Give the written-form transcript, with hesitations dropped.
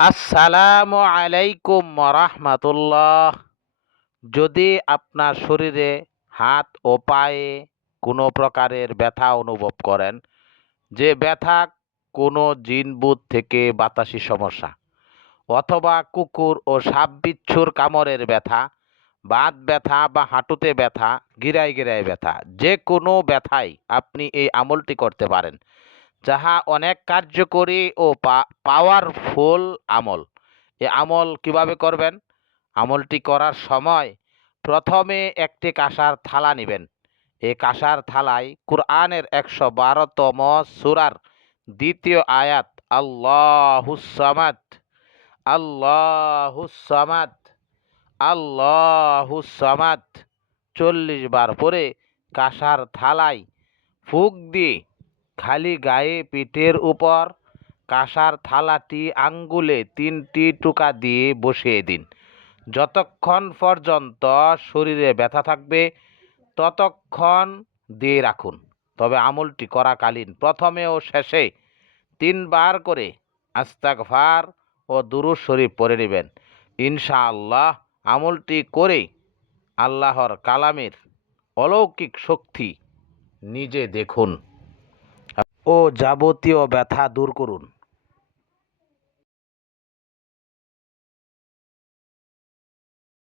আসসালামু আলাইকুম রাহমাতুল্লাহ। যদি আপনার শরীরে হাত ও পায়ে কোনো প্রকারের ব্যথা অনুভব করেন, যে ব্যথা কোনো জিনভূত থেকে বাতাসি সমস্যা অথবা কুকুর ও সাপ বিচ্ছুর কামড়ের ব্যথা, বাত ব্যথা বা হাঁটুতে ব্যথা, গিরায় গিরায় ব্যথা, যে কোনো ব্যথায় আপনি এই আমলটি করতে পারেন, যাহা অনেক কার্যকরী ও পাওয়ারফুল আমল। এ আমল কিভাবে করবেন? আমলটি করার সময় প্রথমে একটি কাঁসার থালা নেবেন। এই কাঁসার থালায় কুরআনের ১১২তম সূরার ২য় আয়াত আল্লাহুস সামাদ, আল্লাহুস সামাদ, আল্লাহুস সামাদ ৪০ বার পরে কাঁসার থালায় ফুঁক দিয়ে খালি গায়ে পিঠের উপর কাঁসার থালাটি আঙ্গুলে ৩টি টোকা দিয়ে বসিয়ে দিন। যতক্ষণ পর্যন্ত শরীরে ব্যথা থাকবে ততক্ষণ দিয়ে রাখুন। তবে আমলটি করাকালীন প্রথমে ও শেষে ৩ বার করে আস্তাগফার ও দুরূদ শরীফ পড়ে নেবেন। ইনশাআল্লাহ আমলটি করে আল্লাহর কালামের অলৌকিক শক্তি নিজে দেখুন ও যাবতীয় ব্যথা দূর করুন।